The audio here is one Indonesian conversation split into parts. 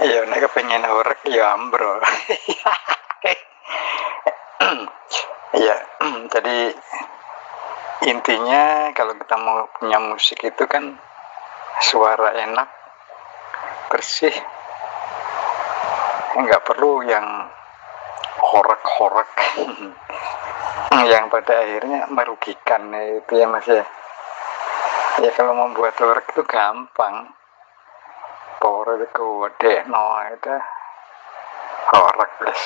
Iya, nek kepengin orek ya ambrol. Iya, jadi intinya kalau kita mau punya musik itu kan suara enak, bersih, nggak perlu yang horek-horek yang pada akhirnya merugikan itu ya Mas ya. Ya kalau membuat horek itu gampang. Pore gede no itu horek guys.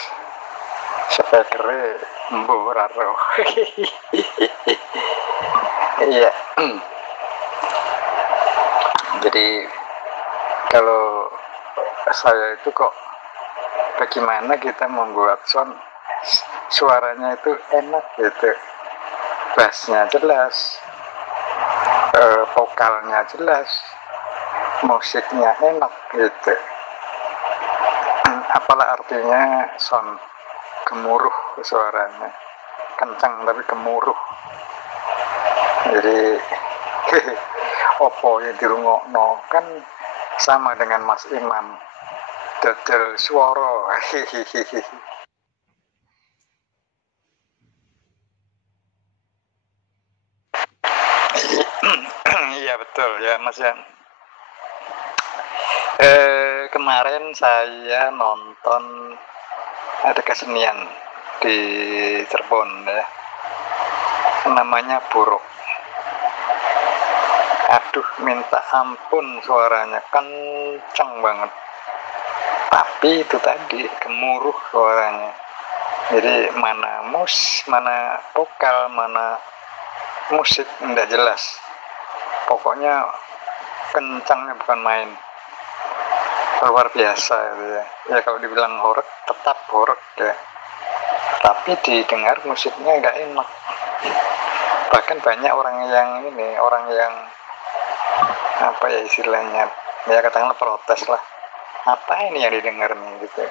Spekere mburaro. Iya. Jadi kalau saya itu kok bagaimana kita membuat sound suaranya itu enak gitu, bassnya jelas, vokalnya jelas, musiknya enak gitu. Apalah artinya sound gemuruh suaranya, kencang tapi gemuruh. Jadi opo yang dirungokno kan sama dengan Mas Imam dodol swara. Iya betul ya Mas ya. Kemarin saya nonton ada kesenian di Cirebon ya, namanya Buruk. Aduh minta ampun suaranya kenceng banget, tapi itu tadi gemuruh suaranya. Jadi mana vokal, mana musik enggak jelas. Pokoknya kencangnya bukan main, luar biasa gitu ya. Ya kalau dibilang horek tetap horek ya, tapi didengar musiknya nggak enak. Bahkan banyak orang yang apa ya istilahnya, ya katakanlah protes lah, apa ini yang didengar nih gitu,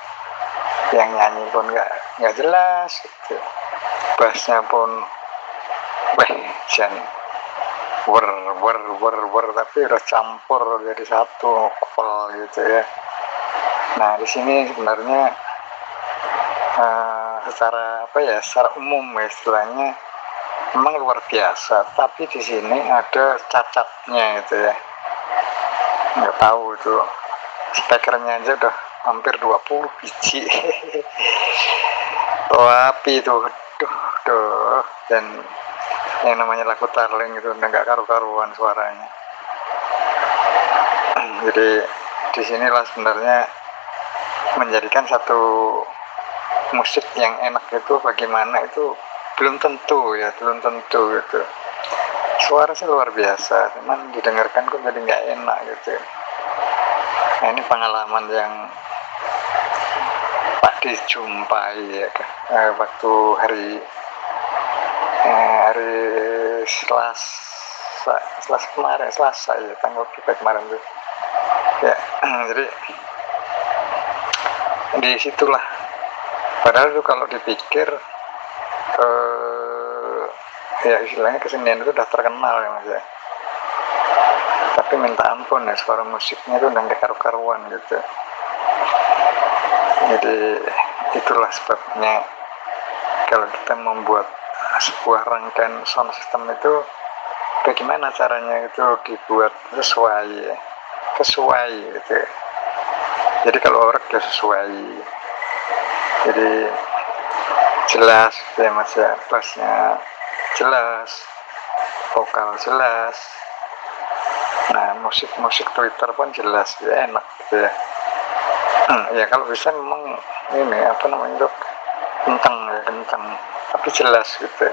yang nyanyi pun nggak jelas gitu, bassnya pun jan wer wer wer wer tapi udah campur jadi satu kupel gitu ya. Nah di sini sebenarnya secara umum istilahnya memang luar biasa, tapi di sini ada cacatnya gitu ya. Nggak tahu itu speakernya aja udah hampir 20 biji. Tapi itu dan yang namanya lagu Tarling itu udah nggak karu-karuan suaranya. Jadi disinilah sebenarnya menjadikan satu musik yang enak itu bagaimana itu belum tentu gitu. Suara sih luar biasa, cuman didengarkan kok jadi nggak enak gitu. Nah ini pengalaman yang tak dijumpai ya, waktu hari Selasa kemarin, Selasa ya, tanggal kita kemarin tuh ya. Jadi disitulah, padahal tuh kalau dipikir ya istilahnya kesenian itu udah terkenal ya Mas ya, tapi minta ampun ya suara musiknya itu udah gak karu-karuan gitu. Jadi itulah sebabnya kalau kita membuat sebuah rangkaian sound system itu bagaimana caranya itu dibuat sesuai gitu. Jadi kalau orek ya sesuai, jadi jelas ya Mas ya, bassnya jelas, vokal jelas. Nah musik Twitter pun jelas ya, enak gitu ya. Ya kalau bisa memang ini apa namanya itu kencang tapi jelas gitu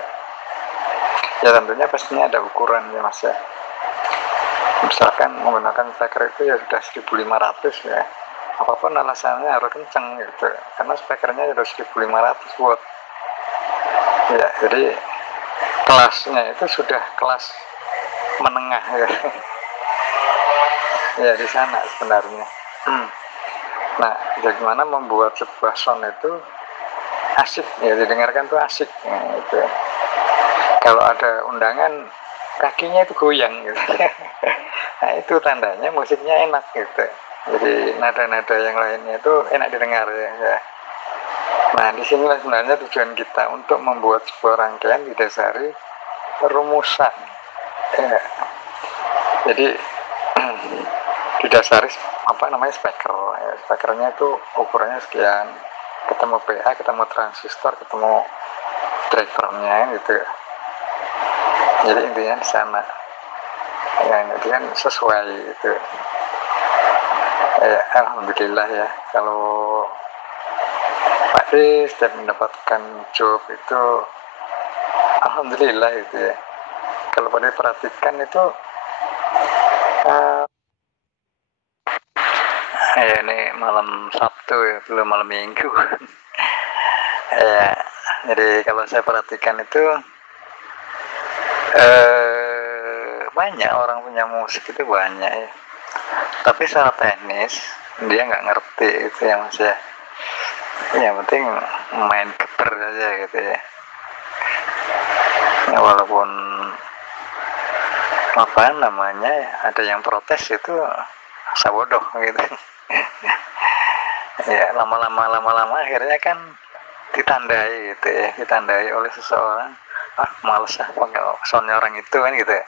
ya. Tentunya pastinya ada ukuran ya Mas ya. Misalkan menggunakan speaker itu ya sudah 1500 ya, apapun alasannya harus kencang gitu, karena speakernya sudah 1500 watt ya. Jadi kelasnya itu sudah kelas menengah ya. Ya di sana sebenarnya. Nah bagaimana membuat sebuah sound itu asik ya, didengarkan tuh asik ya, gitu. Kalau ada undangan kakinya itu goyang gitu. Nah itu tandanya musiknya enak gitu. Jadi nada-nada yang lainnya itu enak didengar ya. Nah disinilah sebenarnya tujuan kita untuk membuat sebuah rangkaian didasari rumusan ya. Jadi didasari apa namanya speaker ya. Speakernya itu ukurannya sekian, ketemu PA, ketemu transistor, ketemu drivernya gitu. Jadi intinya di sana ya, itu kan sesuai gitu. Alhamdulillah ya, kalau Pak D setiap mendapatkan job itu alhamdulillah gitu ya. Kalau Pak D perhatikan itu ya ini malam Sabtu ya, belum malam Minggu. Ya, jadi kalau saya perhatikan itu banyak orang punya musik itu banyak ya. Tapi secara teknis dia nggak ngerti itu yang saya. Yang penting main keper aja gitu ya. Ya walaupun apa namanya ada yang protes itu sabodoh gitu. Ya lama-lama akhirnya kan ditandai gitu ya, ditandai oleh seseorang. Males pakai soundnya orang itu kan gitu ya.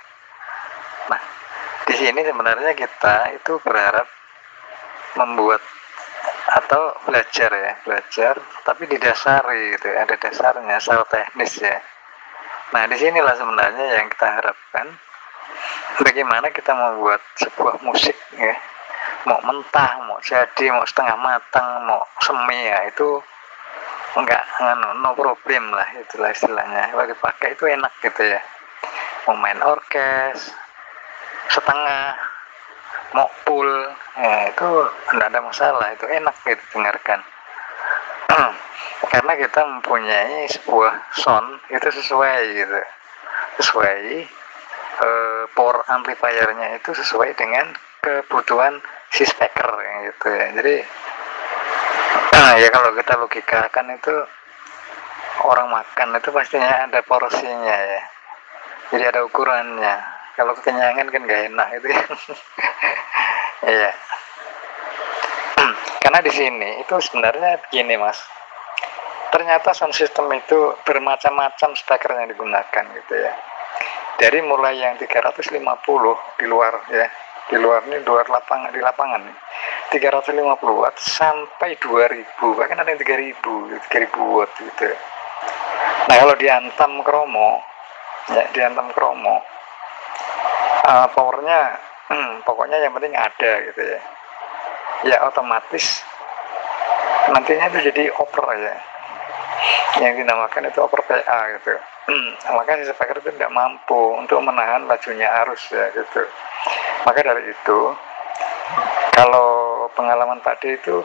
Nah di sini sebenarnya kita itu berharap membuat atau belajar tapi didasari gitu ya, ada dasarnya secara teknis ya. Nah disinilah sebenarnya yang kita harapkan, bagaimana kita membuat sebuah musik ya, mau mentah, mau jadi, mau setengah matang, mau semi ya, itu enggak, no problem lah, itulah istilahnya. Kalau dipakai itu enak gitu ya, mau main orkes setengah, mau full ya, itu enggak ada masalah, itu enak gitu dengarkan. Karena kita mempunyai sebuah sound itu sesuai gitu, sesuai power amplifiernya itu sesuai dengan kebutuhan si speaker gitu ya. Jadi ya kalau kita logikakan itu orang makan itu pastinya ada porsinya ya, jadi ada ukurannya. Kalau kekenyangan kan gak enak itu ya. Iya. Karena di sini itu sebenarnya begini mas, ternyata sound system itu bermacam-macam speaker yang digunakan gitu ya. Dari mulai yang 350 di luar ya, di luar nih, di lapangan nih, 350 watt sampai 2000, bahkan ada yang 3000 watt gitu. Nah kalau diantam kromo ya, diantam kromo powernya pokoknya yang penting ada gitu ya, ya otomatis nantinya itu jadi over ya, yang dinamakan itu over PA gitu. Maka si speaker itu tidak mampu untuk menahan lajunya arus ya gitu. Maka dari itu kalau pengalaman Pak D itu,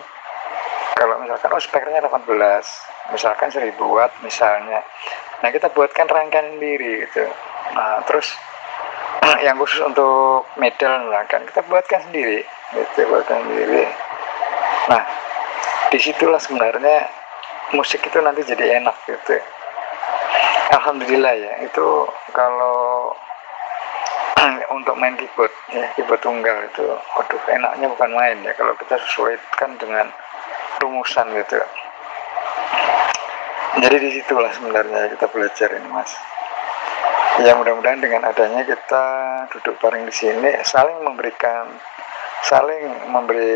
kalau misalkan speakernya 18, misalkan 1000 watt misalnya, nah kita buatkan rangkaian sendiri gitu. Nah terus yang khusus untuk medal misalkan kita buatkan sendiri gitu, buatkan sendiri. Nah disitulah sebenarnya musik itu nanti jadi enak gitu. Alhamdulillah ya, itu kalau untuk main keyboard ya, keyboard tunggal itu waduh enaknya bukan main ya kalau kita sesuaikan dengan rumusan gitu. Jadi disitulah sebenarnya kita belajar ini mas. Ya mudah-mudahan dengan adanya kita duduk bareng di sini, saling memberi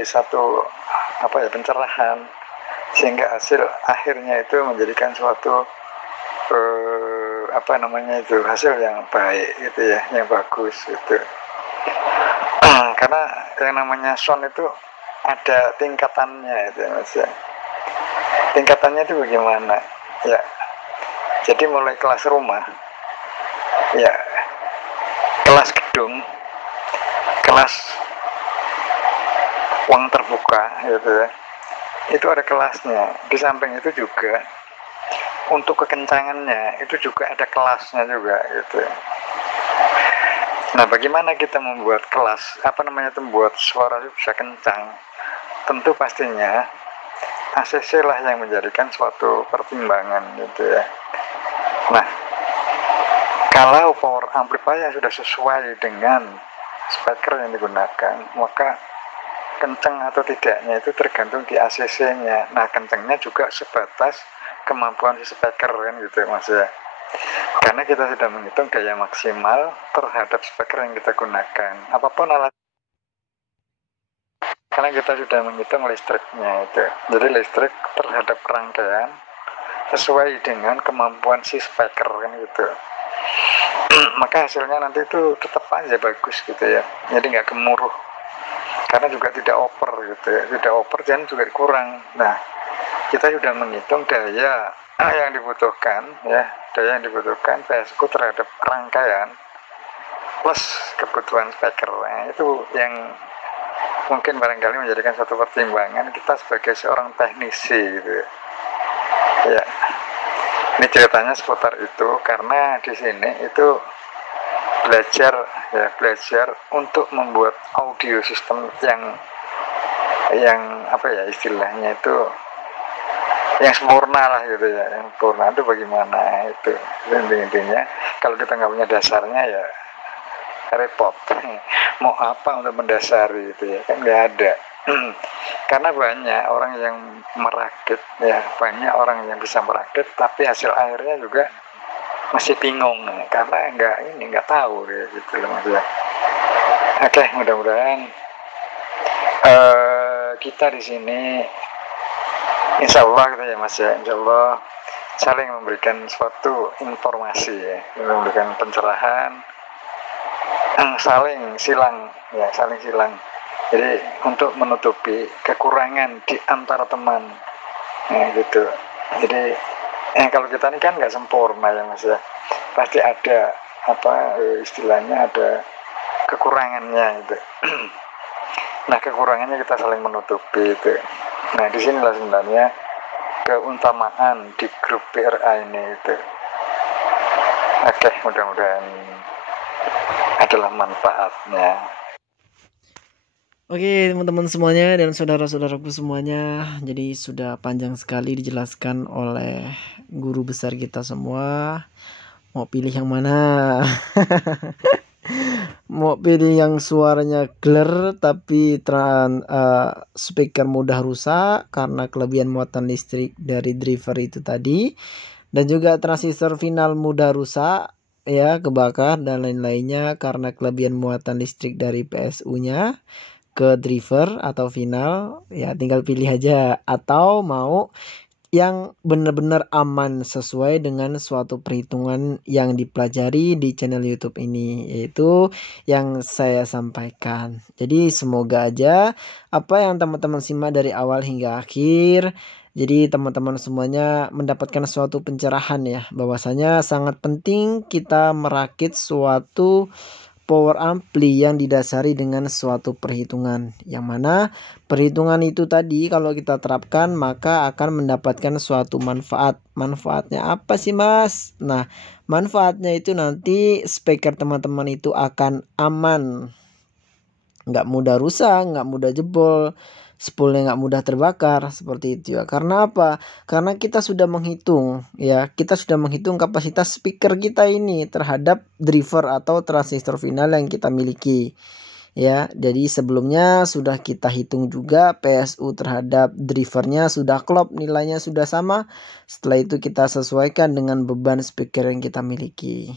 satu apa ya, pencerahan, sehingga hasil akhirnya itu menjadikan suatu apa namanya itu, hasil yang baik gitu ya, yang bagus gitu. Karena yang namanya sound itu ada tingkatannya itu mas ya. Tingkatannya itu bagaimana ya, jadi mulai kelas rumah ya, kelas gedung, kelas uang terbuka gitu ya, itu ada kelasnya. Di samping itu juga untuk kekencangannya itu juga ada kelasnya juga gitu. Nah bagaimana kita membuat kelas, apa namanya itu, membuat suara bisa kencang, tentu pastinya ACC lah yang menjadikan suatu pertimbangan gitu ya. Nah Kalau power amplifier sudah sesuai dengan speaker yang digunakan, maka kenceng atau tidaknya itu tergantung di ACC-nya. Nah, kencengnya juga sebatas kemampuan si speaker kan gitu Mas ya. Karena kita sudah menghitung daya maksimal terhadap speaker yang kita gunakan. Apapun alat, karena kita sudah menghitung listriknya itu. Jadi listrik terhadap rangkaian sesuai dengan kemampuan si speaker kan gitu. Maka hasilnya nanti itu tetap aja bagus gitu ya. Jadi nggak gemuruh. Karena juga tidak over gitu ya. Tidak over dan juga kurang. Nah, kita sudah menghitung daya yang dibutuhkan ya, daya yang dibutuhkan PSU terhadap rangkaian plus kebutuhan speaker. Nah, itu yang mungkin barangkali menjadikan satu pertimbangan kita sebagai seorang teknisi gitu ya. Ini ceritanya seputar itu karena di sini itu belajar untuk membuat audio sistem yang apa ya istilahnya itu yang sempurna lah gitu ya. Yang sempurna itu bagaimana itu intinya. Kalau kita nggak punya dasarnya ya repot. Mau apa untuk mendasari itu ya, kan nggak ada. Karena banyak orang yang merakit ya, banyak orang yang bisa merakit tapi hasil akhirnya juga masih bingung karena nggak tahu ya gitu loh Mas ya. Oke, mudah-mudahan kita di sini insya Allah gitu ya Mas ya, insya Allah saling memberikan suatu informasi ya, memberikan pencerahan, saling silang. Jadi untuk menutupi kekurangan di antara teman, ya gitu. Jadi kalau kita ini kan nggak sempurna ya Mas ya, pasti ada istilahnya ada kekurangannya itu. Nah, kekurangannya kita saling menutupi itu. Nah, disinilah sebenarnya keutamaan di grup PRA ini itu. Oke, mudah-mudahan adalah manfaatnya. Oke teman-teman semuanya dan saudara-saudaraku semuanya, jadi sudah panjang sekali dijelaskan oleh guru besar kita semua. Mau pilih yang mana? Mau pilih yang suaranya clear tapi speaker mudah rusak karena kelebihan muatan listrik dari driver itu tadi, dan juga transistor final mudah rusak ya, kebakar dan lain-lainnya karena kelebihan muatan listrik dari PSU-nya ke driver atau final ya, tinggal pilih aja. Atau mau yang benar-benar aman sesuai dengan suatu perhitungan yang dipelajari di channel YouTube ini, yaitu yang saya sampaikan. Jadi semoga aja apa yang teman-teman simak dari awal hingga akhir, jadi teman-teman semuanya mendapatkan suatu pencerahan ya, bahwasanya sangat penting kita merakit suatu power ampli yang didasari dengan suatu perhitungan, yang mana perhitungan itu tadi kalau kita terapkan maka akan mendapatkan suatu manfaat. Manfaatnya apa sih Mas? Nah, manfaatnya itu nanti speaker teman-teman itu akan aman, nggak mudah rusak, nggak mudah jebol, spoolnya nggak mudah terbakar, seperti itu ya. Karena apa? Karena kita sudah menghitung ya, kita sudah menghitung kapasitas speaker kita ini terhadap driver atau transistor final yang kita miliki ya. Jadi sebelumnya sudah kita hitung juga PSU terhadap drivernya sudah klop, nilainya sudah sama. Setelah itu kita sesuaikan dengan beban speaker yang kita miliki.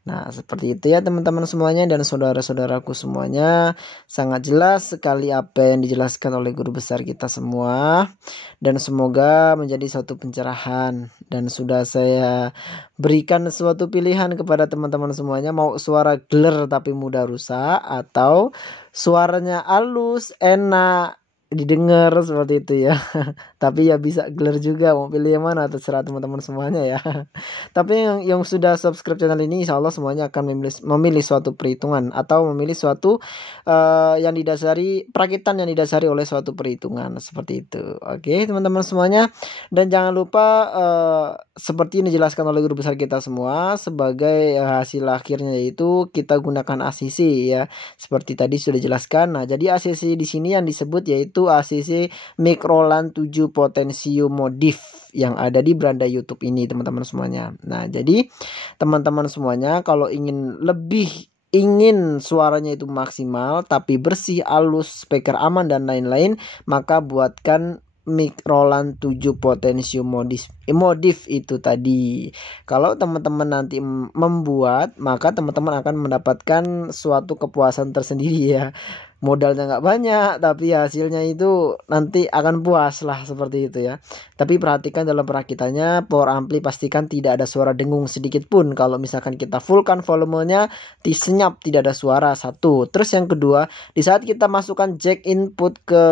Nah, seperti itu ya teman-teman semuanya dan saudara-saudaraku semuanya. Sangat jelas sekali apa yang dijelaskan oleh guru besar kita semua. Dan semoga menjadi suatu pencerahan. Dan sudah saya berikan suatu pilihan kepada teman-teman semuanya. Mau suara gler tapi mudah rusak, atau suaranya halus, enak didengar, seperti itu ya. Tapi ya bisa gler juga, mau pilih yang mana terserah teman-teman semuanya ya. Tapi yang sudah subscribe channel ini insya Allah semuanya akan memilih suatu perhitungan atau memilih suatu yang didasari perakitan yang didasari oleh suatu perhitungan, seperti itu. Oke teman-teman semuanya, dan jangan lupa seperti ini dijelaskan oleh guru besar kita semua, sebagai hasil akhirnya yaitu kita gunakan ACC ya, seperti tadi sudah dijelaskan. Nah, jadi ACC di sini yang disebut yaitu yaitu ACC Microlan 7 Potensio Modif yang ada di beranda YouTube ini teman-teman semuanya. Nah, jadi teman-teman semuanya kalau ingin suaranya itu maksimal tapi bersih, halus, speaker aman dan lain-lain, maka buatkan Microlan 7 Potensio Modif itu tadi. Kalau teman-teman nanti membuat, maka teman-teman akan mendapatkan suatu kepuasan tersendiri ya. Modalnya nggak banyak, tapi hasilnya itu nanti akan puas lah, seperti itu ya. Tapi perhatikan dalam perakitannya, power ampli pastikan tidak ada suara dengung sedikit pun. Kalau misalkan kita fullkan volumenya, senyap tidak ada suara, satu. Terus yang kedua, di saat kita masukkan jack input ke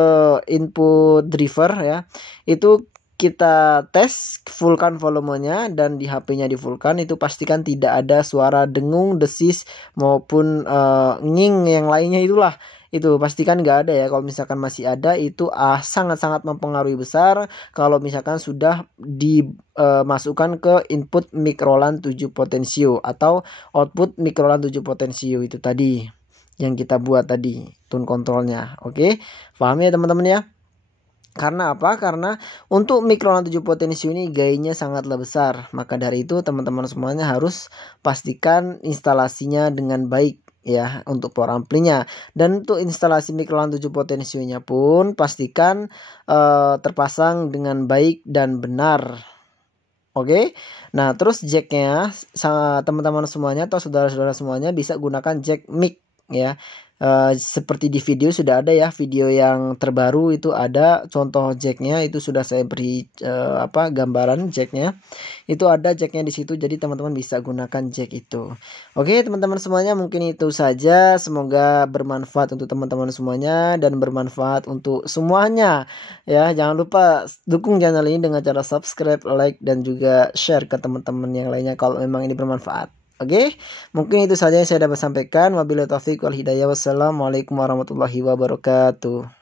input driver ya, itu kita tes fullkan volumenya, dan di HP-nya di fullkan, itu pastikan tidak ada suara dengung, desis maupun nging yang lainnya itulah. Itu pastikan nggak ada ya. Kalau misalkan masih ada, itu sangat-sangat mempengaruhi besar kalau misalkan sudah dimasukkan ke input Microlan 7 Potensio atau output Microlan 7 Potensio itu tadi yang kita buat tadi tune kontrolnya. Oke, paham ya teman-teman ya? Karena apa? Karena untuk Microlan 7 Potensio ini gainnya sangatlah besar. Maka dari itu teman-teman semuanya harus pastikan instalasinya dengan baik ya untuk power amplinya. Dan untuk instalasi Microlan 7 Potensionya pun pastikan terpasang dengan baik dan benar. Oke. Nah, terus jacknya teman-teman semuanya atau saudara-saudara semuanya bisa gunakan jack mic ya. Seperti di video sudah ada ya, video yang terbaru itu ada contoh jacknya, itu sudah saya beri gambaran jacknya, itu ada jacknya di situ, jadi teman-teman bisa gunakan jack itu. Oke teman-teman semuanya, mungkin itu saja, semoga bermanfaat untuk teman-teman semuanya dan bermanfaat untuk semuanya ya. Jangan lupa dukung channel ini dengan cara subscribe, like, dan juga share ke teman-teman yang lainnya kalau memang ini bermanfaat. Oke, mungkin itu saja yang saya dapat sampaikan. Wabillahi taufiq wal hidayah. Wassalamualaikum warahmatullahi wabarakatuh.